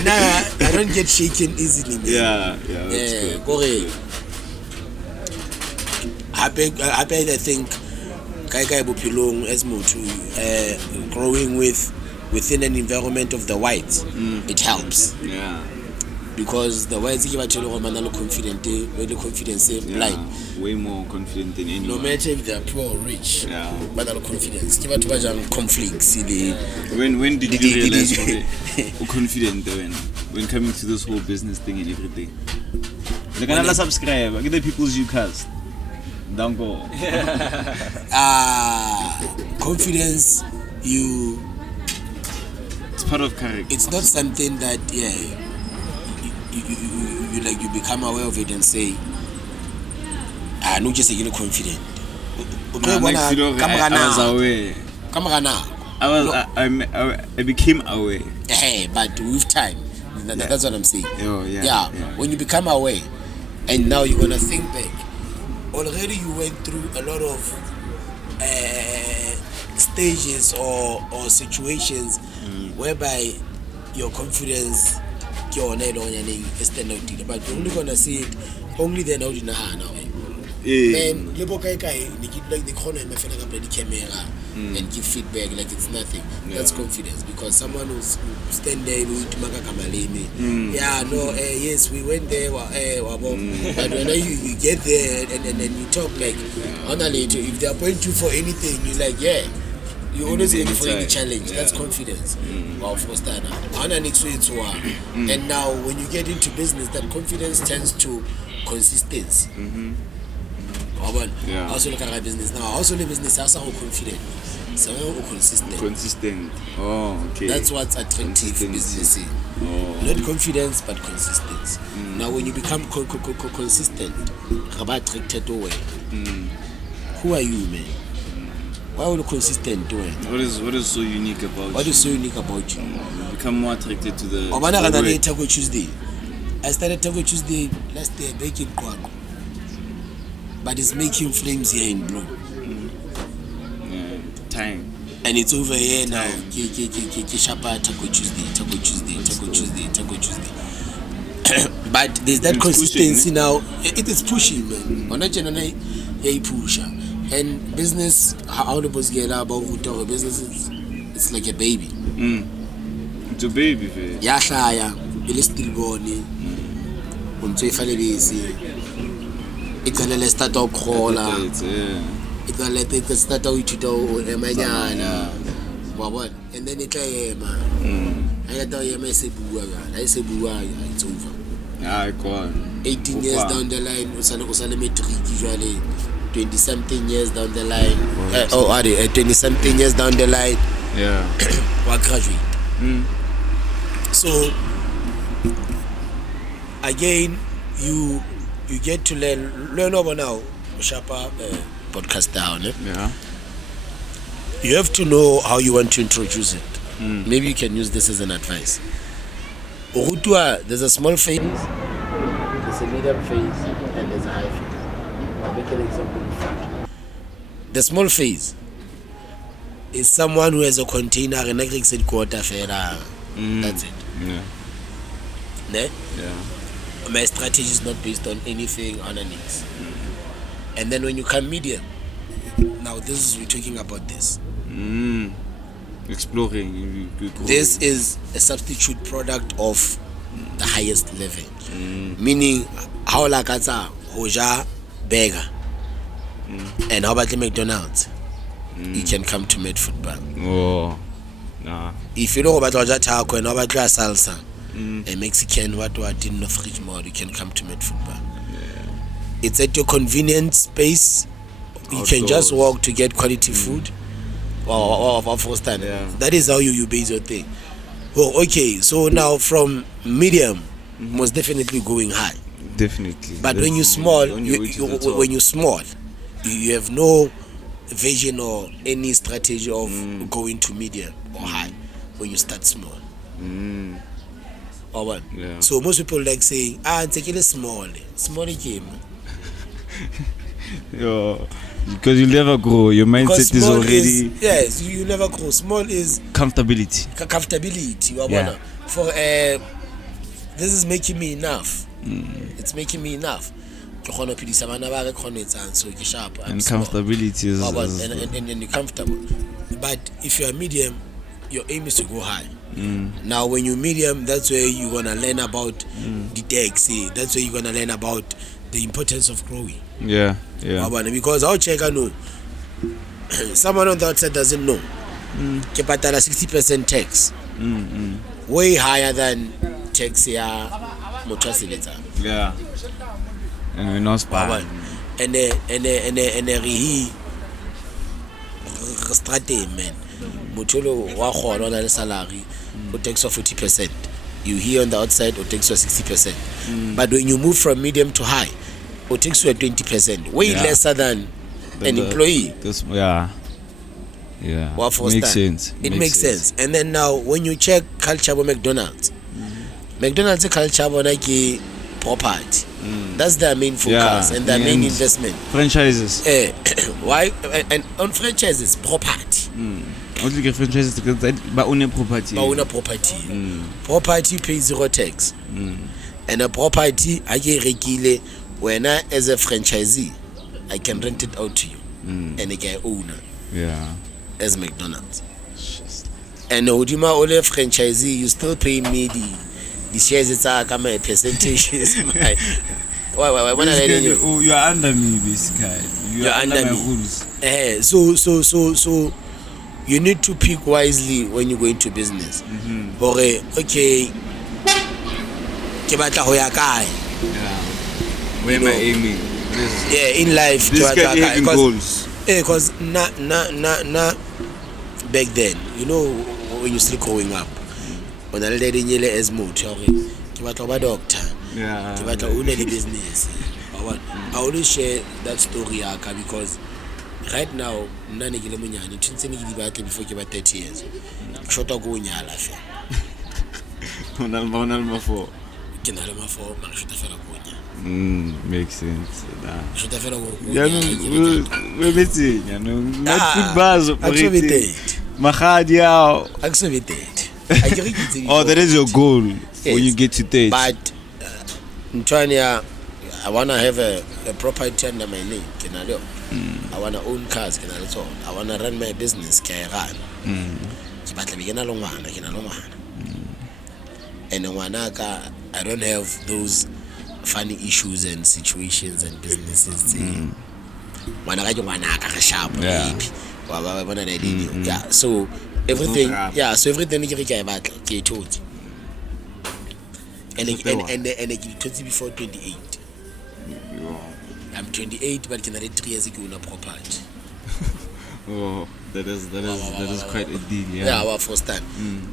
don't get shaken easily, man. Yeah, that's good. Happy, I think Kai Bupilong as Motu growing within an environment of the whites, it helps. Yeah. Because the whites give a confident, very confident, blind. Way more confident than anyone. No matter if they're poor or rich, but they're confident. Give a conflicts. When did you realize how confident they were when coming to this whole business thing and everything? Like, I subscribe. Get the people's you cast. Don't go. Confidence, it's part of character. It's not something that you become aware of it and say, no, just saying confident. I became aware. But with time, that's what I'm saying. Yeah. When you become aware, and now you're gonna think back. Already you went through a lot of stages or situations whereby your confidence but you're only gonna see it only then out in the hand now. Then like the corner in my camera and give feedback like it's nothing. That's confidence, because someone who's stand there yes, we went there, but when you get there and then you talk like later, if they appoint you for anything, you're like, you're always ready for any challenge. That's confidence. Of course, that and now when you get into business, that confidence turns to consistency. Also look at my business now. Also the business also confident. So consistent. Oh, okay. That's what's attractive in business. Not confidence, but consistency. Now when you become consistent, attracted away. Who are you, man? Why are you consistent doing? What is so unique about you? What is so unique about you? You become more attracted to the Taco Tuesday. I started Taco Tuesday last year baking Kwaku. But it's making flames here in blue. Time. And it's over here now. Shapa Taco Tuesday. But there's that consistency now. It is pushing, man. And business, how the boss get about business, it's like a baby. It's a baby, Yashaya, it is still born. It's a little start to crawl. It's a little start to eat it. And then it's over. It's 18 years down the line, usually 20 something years down the line. 20 something years down the line. We're graduate. So again, you get to learn over now. Shapa podcast down. You have to know how you want to introduce it. Maybe you can use this as an advice. There's a small phase, there's a medium phase, and there's a high phase. I'll make an example. The small phase is someone who has a container and a quarter fair. That's it. My strategy is not based on anything underneath. And then when you come medium, now we're talking about this. Exploring. This is a substitute product of the highest level. Meaning, how like Hoja Burger and how about the McDonald's? You can come to Matt Foodbar. Oh, nah. If you know about Hoja Taco and how about your salsa, a Mexican, what in North Richmond, you can come to Matt Foodbar. It's at your convenience space. You can just walk to get quality food. Or first time. That is how you base your thing. Well, okay, so now from medium, most definitely going high. Definitely. But when you're small, when you're small, you have no vision or any strategy of going to medium or high when you start small. Or what? Yeah. So most people like saying, take it small game. Because you never grow. Your mindset is already. Yes, you never grow. Small is comfortability. Comfortability. For this is making me enough. It's making me enough. And comfortability is. And you're comfortable. But if you're medium, your aim is to go high. Now, when you're medium, that's where you're gonna learn about the decks. That's where you're gonna learn about the importance of growing. Yeah. Because I'll check. I know someone on the outside doesn't know. 60% tax, way higher than tax here. Yeah. And we're not spy. And strategy, man. Mutolo wa khona na salary o takes 40%. You here on the outside, it takes 60%. But when you move from medium to high, it takes 20%. Way lesser than an employee. Makes sense. It makes sense. And then now, when you check culture of McDonald's, McDonald's culture like property. That's their main focus and their main investment. Franchises. Why? And on franchises, property. Only get franchises but own property. Property pays zero tax. And a property I get regular when I as a franchisee I can rent it out to you and I get owner. As McDonald's. And Odima only franchisee, you still pay me the shares it's a percentages. Why when you are under me basically. You are under my rules. So you need to pick wisely when you go into business. Okay, where am I aiming? In life. This can having goals. Because back then, when you're still growing up, when I led in yellow as mood, doctor. Business. I always share that story because right now, before you 30 years, short of going makes sense. We're meeting, Matt Foodbar operating. Oh, that is your goal when you get to 30. But I want to have a property under my name. I want to own cars. I want to run my business. And I don't have those funny issues and situations and businesses. So everything, everything told. And I told you before 28. I'm 28, but can I 3 years ago na property. Oh, that is quite a deal, Yeah, our first time.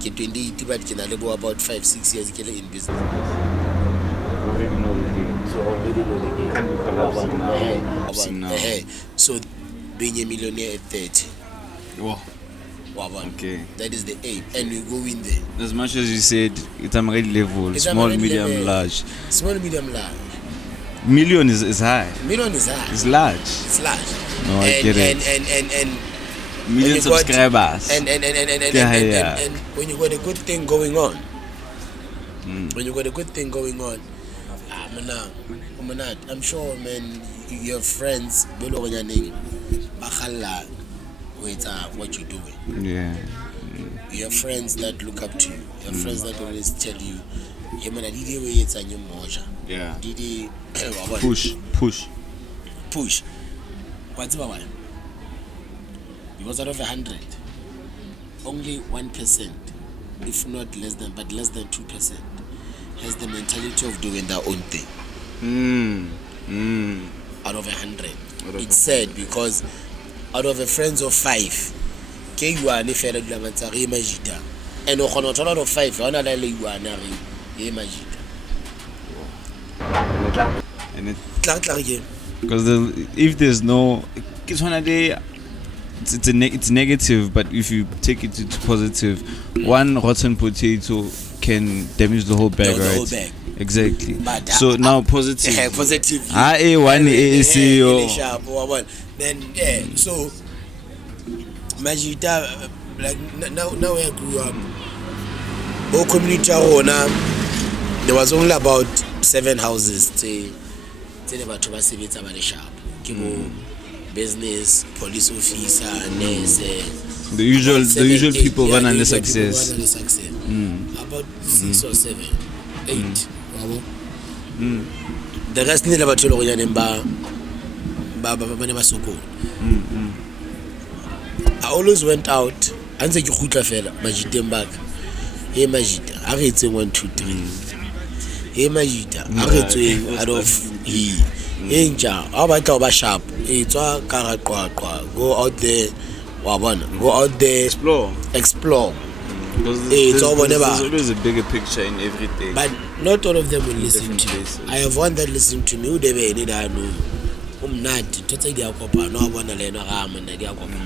28, but can I go about 5-6 years ago in business. Already know the game. So being a millionaire at 30. Wow. Okay. That is the aim, and we go in there. As much as you said, it's a market level, small, medium, large. Small, medium, large. Million is high. Million is high. It's large. It's large. No, I get it. And million subscribers. And when you got a good thing going on, I'm sure, man, your friends below your name, with what you're doing. Yeah. You have friends that look up to you. You have friends that always tell you, Yeah. Push. What's about why? Because out of 100, only 1%, if not less than 2%, has the mentality of doing their own thing. Out of 100. It's sad because out of a friends of 5, you are ne fela dula matsari e majita. And o khona out of 5, ona la le you are na re e majita. And it Tla again. because if there's no, it's one day. It's negative, but if you take it to positive, one rotten potato can damage the whole bag, The right? whole bag. Exactly. But, so now positive. Positive. One CEO. Then so majita like now I grew up. Our community there was only about 7 houses. Say about 2 civilians about the shop. Business, police officer, nurse. The usual people run under success. About 6 or 7, 8. The rest need about cholo ya nemba ba soko. I always went out anze ke khutla fela majiteng back. He majita a re etseng 1 2 3. He majita a re etseng out of he. Inja a batla ba sharp e tswa ka ra qwaqwa go out there wa bona go out there explore There's always a bigger picture in everything. but not all of them will listen to me. I have one that listen to me who they be need I know umnati totse dia kopa no bona le no ga mona dia kopa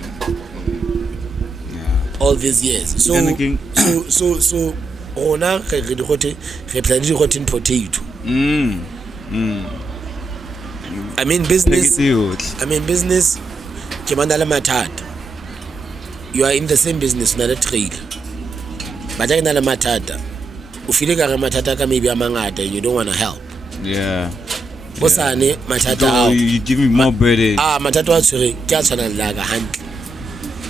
all these years so ona re di gote re plan di rotten potato. I mean business ke mandala mathata. You are in the same business na le trail but I na le mathata o file ka re mathata ka maybe a mangata and you don't want to help. Bosane mathata you give me more burden. Mathata wa tshwere ke a tshwana le ka hantle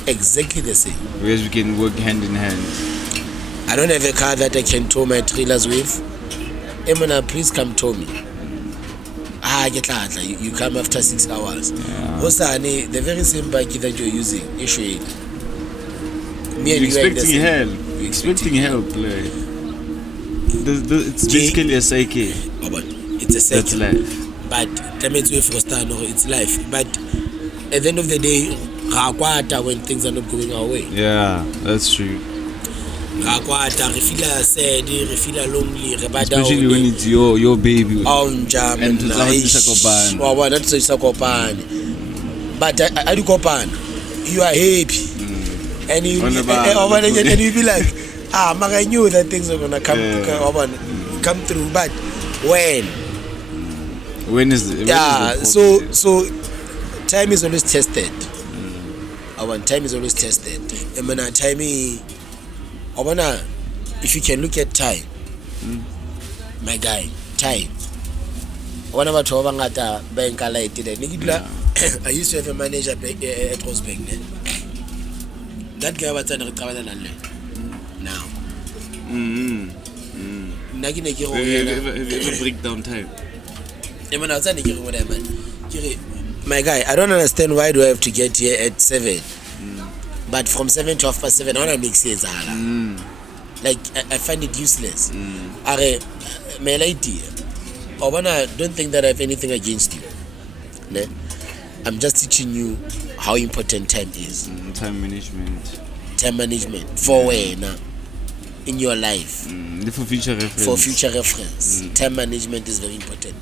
exactly the same. Whereas we can work hand in hand. I don't have a car that I can tow my trailers with. Emina, please come tow me. You come after 6 hours. Bosane, the very same bike that you're using, issue me and you're expecting help. Like, it's basically a psyche. But it's a psyche. That's life. But it's life. But at the end of the day, when things are not going our way. Yeah, that's true. We feel sad, we feel lonely, especially when it's your baby. And but I do copan. You are happy. And you be like, I knew that things are gonna come through, but when is it? So time is always tested. Our time is always tested. I mean, if you can look at time, my guy, time. I used to have a manager at Rosberg. That guy was now. Have you ever break down time? My guy, I don't understand why do I have to get here at 7. But from 7 to 7:30, I want to make sense. Like I find it useless. My lady, I don't think that I have anything against you. I'm just teaching you how important time is. Time management. Time management for where now in your life. For future reference. For future reference, time management is very important.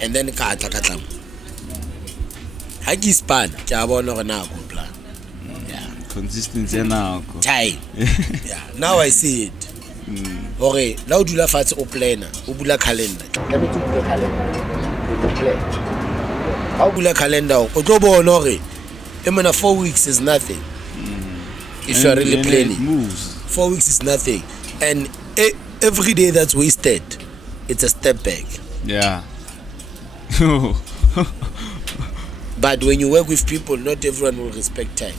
And then katlam. Hagi span, plan. Consistency now. Time. Yeah. Now I see it. Okay, now do la fats o planner, o bula calendar. Let me take the calendar. How bula calendar? O tlo bona hore e mona 4 weeks is nothing. If you are really planning. 4 weeks is nothing. And every day that's wasted, it's a step back. Yeah. But when you work with people, not everyone will respect time.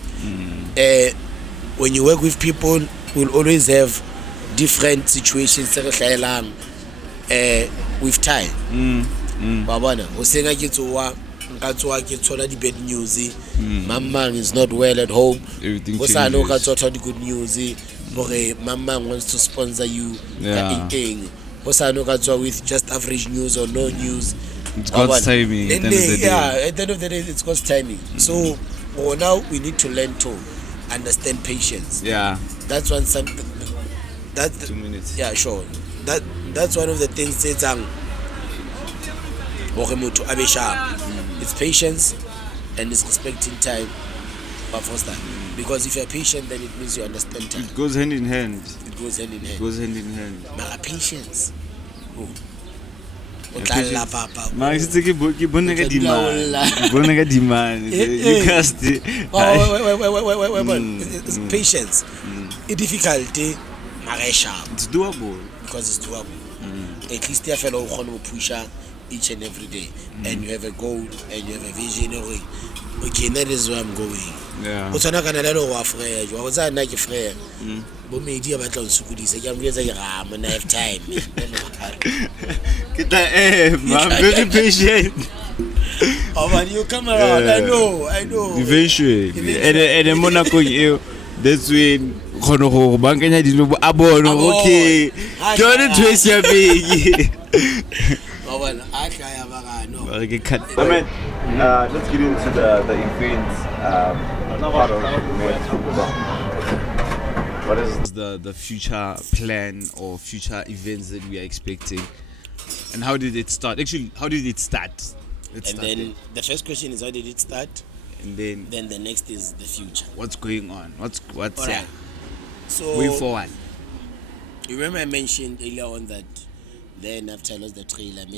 When you work with people, we'll always have different situations with time. Babana, Osenga Kitsuwa, Katsuwa Kitsola the bad news. Mama is not well at home. Everything no Katsola the good news. Mama wants to sponsor you. Osano Katswa with just average news or no news. It's God's timing. At the end of the day. Yeah, at the end of the day, it's God's timing. So now we need to learn to understand patience. Yeah. That's one something. That's 2 minutes. Yeah, sure. That's one of the things that's it's patience and it's respecting time. Because if you're patient, then it means you understand time. It goes hand in hand. It goes hand in hand. It goes hand in hand. Patience. Ma it's ke bona ka demand. You cast it. Wait. It's patience. It's difficult, it's doable because it's doable. At least you feel you push each and every day, and you have a goal and you have a vision. Okay, that is where I'm going. Yeah. What's not gonna let go frère? Je vois ça na ke frère. Bo me di ba tla nsukudisa. Ke ambuletsa ke rama na have time. I'm very patient. Oh man, you come around. I know. Eventually. And Monaco that's when kono bankanya dilo abono okay. Don't trace your big. Oh well, I try no. Let's get into the events part of Matt Foodbar. What is the future plan or future events that we are expecting, and how did it start? Actually, how did it start? Then the first question is, how did it start? And then the next is the future. What's going on? What's right. So way forward? You remember I mentioned earlier on that then after I lost the trailer, and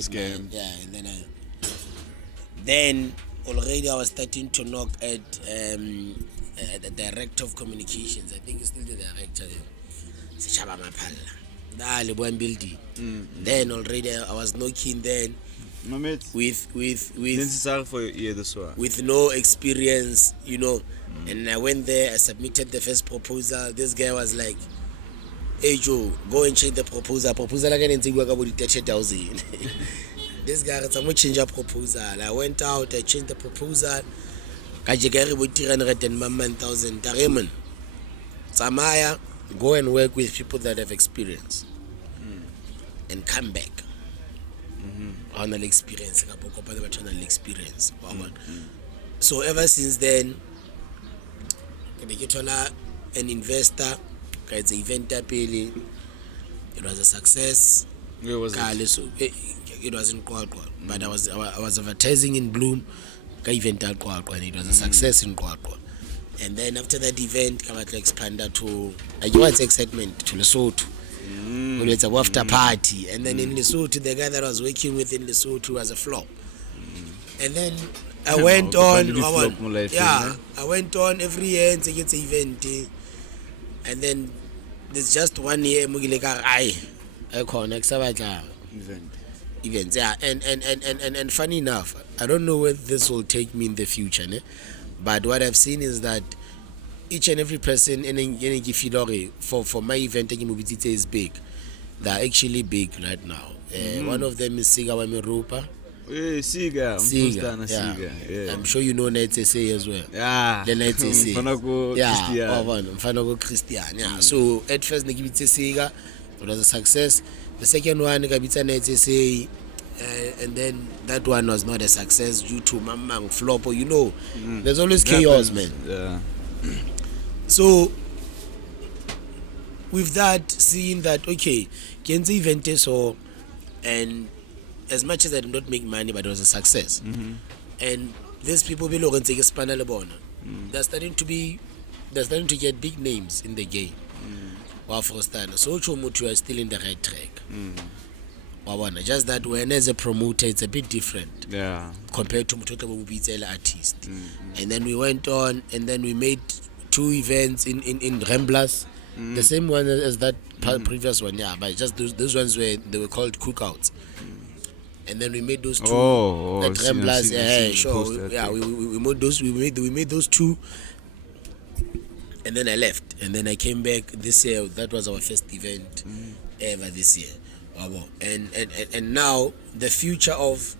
then already I was starting to knock at the director of communications. I think he's still the director. Sechaba Mapalla. Building. Then already I was knocking then. With no experience, and I went there, I submitted the first proposal. This guy was like, "Hey Joe, go and change the proposal again and take about 30,000." This guy had some change a proposal. I went out, I changed the proposal. Kajegari with 301,000 Tariman. Samaya, go and work with people that have experience and come back. Experience. So ever since then, an investor, it's an event. It was a success. Where was it? It was in Kwakwa, but I was advertising in Bloom. Event at Kwakwa, and it was a success in Kwakwa. And then after that event, I expanded to what's excitement to Lesotho. It's a after party, and then in Lesotho, the guy that I was working with in Lesotho was a flop. And then I went on. I went on every year and it's an event, and then there's just 1 year. I connect events, yeah. And funny enough, I don't know where this will take me in the future, but what I've seen is that each and every person for my event is big. They're actually big right now. One of them is Siga Wamirupa. Siga. Yeah. I'm sure you know NTSA as well. Yeah. The NTSA. Mfanago Christian. Yeah. So at first Siga, it was a success. The second one NTSA, and then that one was not a success due to Mamang flop. There's always chaos, man. Yeah. So with that, seeing that, okay, Kenzi event so, and as much as I did not make money, but it was a success. And these people below can take a spanner lebona. They're starting to get big names in the game. So Chomutu are still in the right track. Just that when as a promoter, it's a bit different. Yeah. Compared to Mutota Mubitela artist. And then we went on, and then we made 2 events in Remblas. The same one as that previous one, yeah, but just those ones they were called cookouts. And then we made those 2 at Remblas. We made those 2, and then I left, and then I came back this year. That was our first event ever this year. And now the future of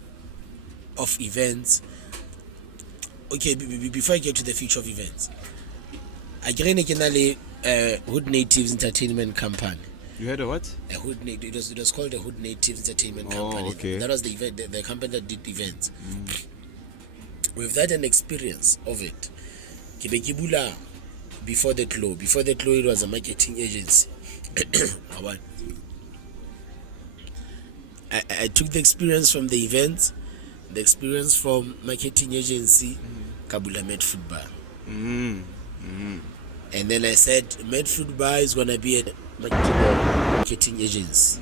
events. Okay, before I get to the future of events, I get Hood Natives Entertainment Company. You heard of what? A Hood Native. It was called a Hood Native Entertainment Oh, Company. okay. That was the event, the company that did events. With that an experience of it, Kibekibula before the Clo. Before the Clo, it was a marketing agency. I took the experience from the events, the experience from marketing agency, Kabula Matt Foodbar. And then I said, Matt Foodbar is gonna be a marketing agency.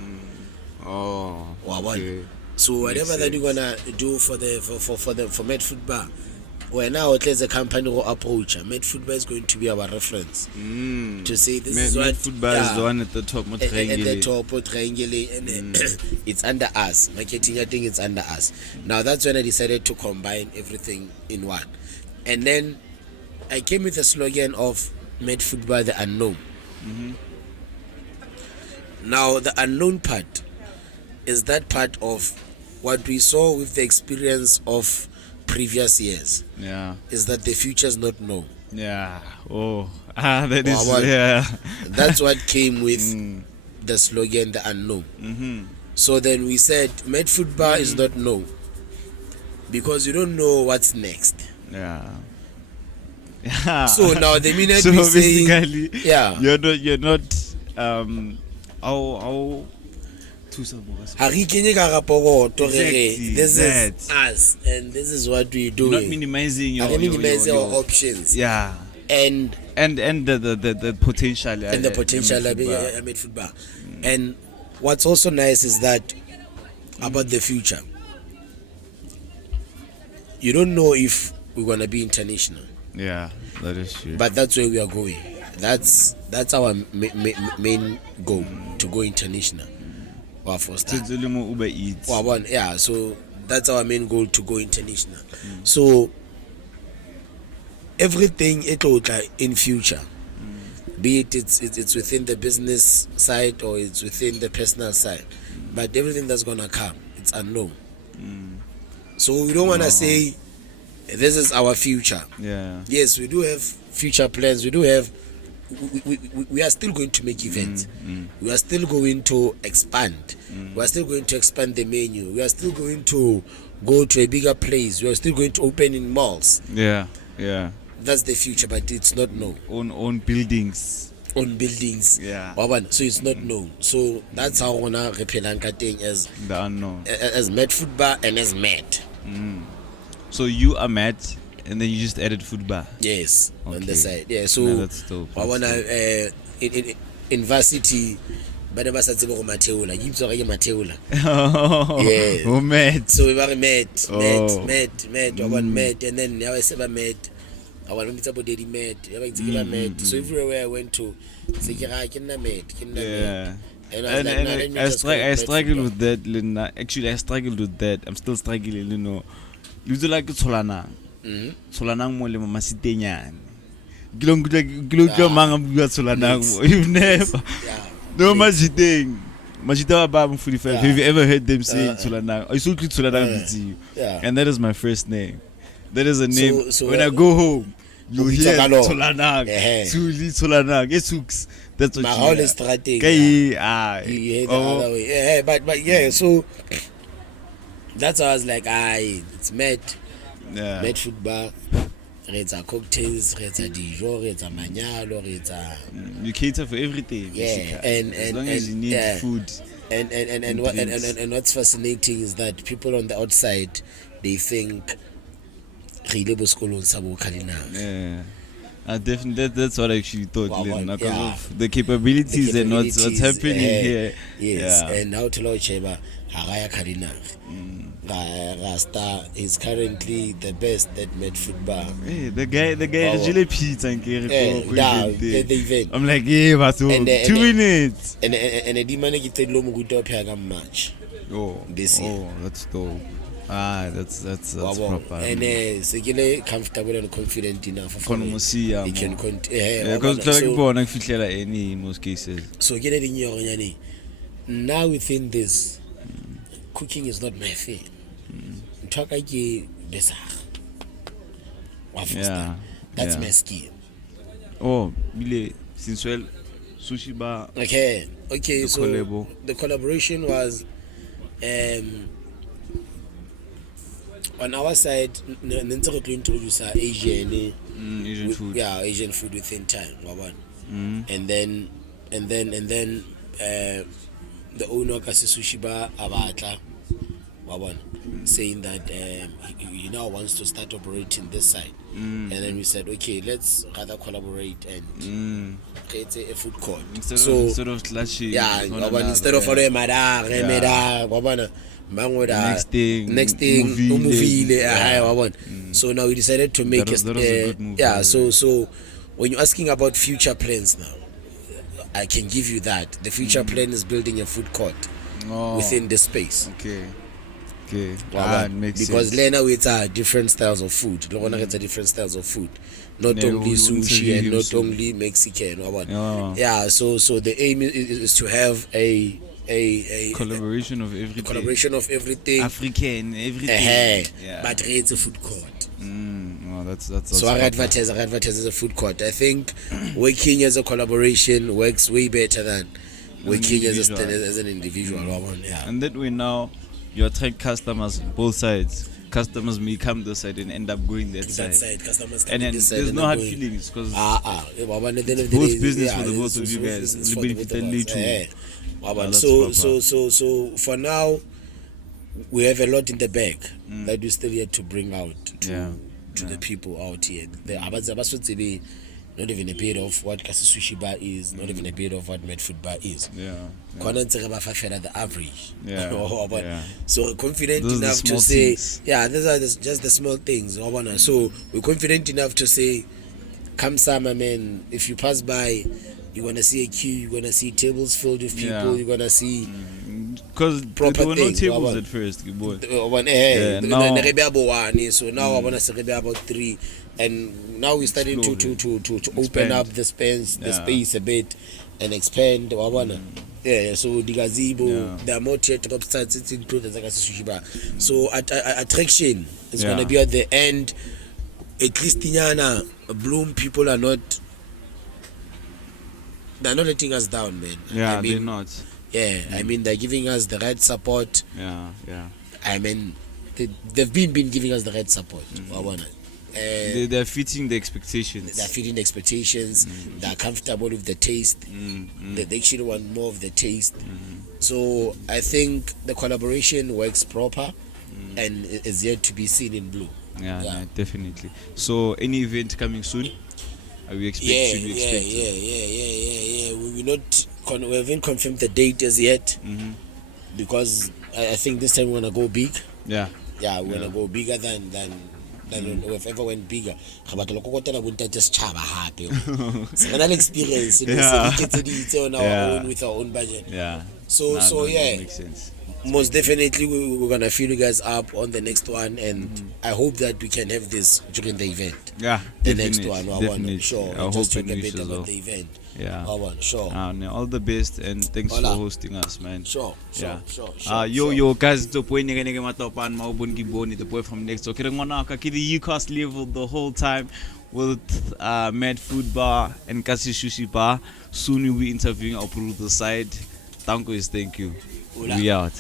Oh, okay. So whatever that you're gonna do for Matt Foodbar, when now there's a company will approach, Matt Foodbar is going to be our reference to say this is what Matt Foodbar is the one at the top, at the top, triangle, and it's under us. Marketing, I think it's under us. Now that's when I decided to combine everything in one, and then I came with a slogan of Matt Foodbar, the unknown. Now the unknown part is that part of what we saw with the experience of previous years. Yeah. Is that the future is not known. Yeah. Oh. That is. Wow, Yeah. That's what came with the slogan, the unknown. So then we said, Matt Foodbar is not known because you don't know what's next. Yeah. Yeah. So now the minute so we say, basically, yeah, you're not how exactly, this is us and this is what we're doing. You're not minimizing your our options. Yeah. And the potential. And the potential of Matt Foodbar. And what's also nice is that about the future, you don't know if we're gonna be international. Yeah, that is true. But that's where we are going. That's our main goal, to go international. Yeah, so that's our main goal, to go international. So everything in future, be it it's within the business side or it's within the personal side, but everything that's gonna come, it's unknown. So we don't wanna say this is our future. Yeah. Yes, we do have future plans. We do have. We are still going to make events. We are still going to expand. We are still going to expand the menu. We are still going to go to a bigger place. We are still going to open in malls. Yeah. Yeah. That's the future, but it's not known. On buildings. On buildings. Yeah. So it's not known. So that's how we wanna repelanka thing as the unknown. As Matt Foodbar and as Matt. So you are Matt, and then you just added Foodbar. Yes, okay. On the side. Yeah, so no, that's dope. I wanna in varsity, but never said go Mateula. You saw Mateula. Yeah. Oh, Matt. So we were Matt. I want Matt, and then now I said Matt. I want to meet Daddy Matt. So everywhere I went to, say I can Matt. Yeah. And I struggled with that, Linda. Actually, I struggled with that. I'm still struggling, you know. You do like Solana. Solana mo le masitenyane. Gilong manga bua Solana. You've never. No masiteng. Majita ba 45. Have you ever heard them say Solana? I saw Solana with you. And that is my first name. That is a name. So when I go home, you hear Solana. Suli Solana. Yes, that's what you hear. Strategy. You hear the other way. Yeah, but yeah, so that's how I was like, it's Matt. Yeah. Matt Foodbar. It's a cocktails, it's a dijon, it's a manyalo, it's a. You cater for everything. Yeah, and as long as you need food. And what's fascinating is that people on the outside, they think Yeah, definitely. That's what I actually thought, because of the capabilities and what's happening here. Yes, and now to Cheba, Haraya Karina. Rasta is currently the best that Matt Foodbar. Hey, the guy really pizza and the event. I'm like, yeah, but 2 minutes. And the demand is to low match. Oh, this year. Oh, that's dope. That's proper. And so comfortable and confident enough for you can because like in most cases. So now within this, cooking is not my thing. That's my skill. Oh, since Sushi bar. Okay. The So collabo. the collaboration was on our side. Nento to introduce Asian Food. Yeah, Asian food within time. And then the owner of Kasi Sushi Bar Abatla saying that he now wants to start operating this side. And then we said, okay, let's rather collaborate and create a food court. Instead of clashing. Yeah, instead of following next thing movie. So now we decided to make that was a good move. Yeah, so when you're asking about future plans now, I can give you that. The future plan is building a food court within the space. Okay. It makes because sense. Lena with different styles of food. Different styles of food. Not only sushi and not only Mexican. Yeah, so the aim is to have a collaboration of everything. African, everything. But it's a food court. That's so I advertise as a food court. I think working as a collaboration works way better than working as an individual. And that way now you attract customers both sides. Customers may come this side and end up going that side. Customers and then there's no hard feelings because both business for the both of you guys. So for now we have a lot in the bag that we still yet to bring out to the people out here. Not even a bit of what Kasi Sushi Bar is, not even a bit of what Matt Foodbar is. The average. So we're confident enough to say, these are just the small things. So we're confident enough to say, come summer, man, if you pass by, you're gonna see a queue, you're gonna see tables filled with people, you're gonna see because there were no tables at first. So now I wanna say about 3, and now we're starting to open up the space a bit and expand. So the gazebo, there are more theatre upstairs. It's included like a sushi bar. So attraction is gonna be at the end. At least in Bloom, people are not. They're not letting us down, man. They're not. I mean, they're giving us the right support. I mean, they've been giving us the right support. They're fitting the expectations. They're comfortable with the taste. They actually want more of the taste. So I think the collaboration works proper and is yet to be seen in Blue. Yeah, definitely. So any event coming soon? We expect. We haven't confirmed the date as yet because I think this time we're gonna go big. We're gonna go bigger than we've ever went bigger. Just chaba happy. So an experience. On our own with our own budget. So makes sense. Most definitely we're gonna fill you guys up on the next one, and I hope that we can have this during the event. The next one. Sure. I just hope talk a bit about well. The event. Sure. All the best and thanks for hosting us, man. Sure. Yo guys, the boy the boy from next door. The UCAS level the whole time with Matt Foodbar and Kasi Sushi Bar. Soon we'll be interviewing our producer side. Thank you. We out.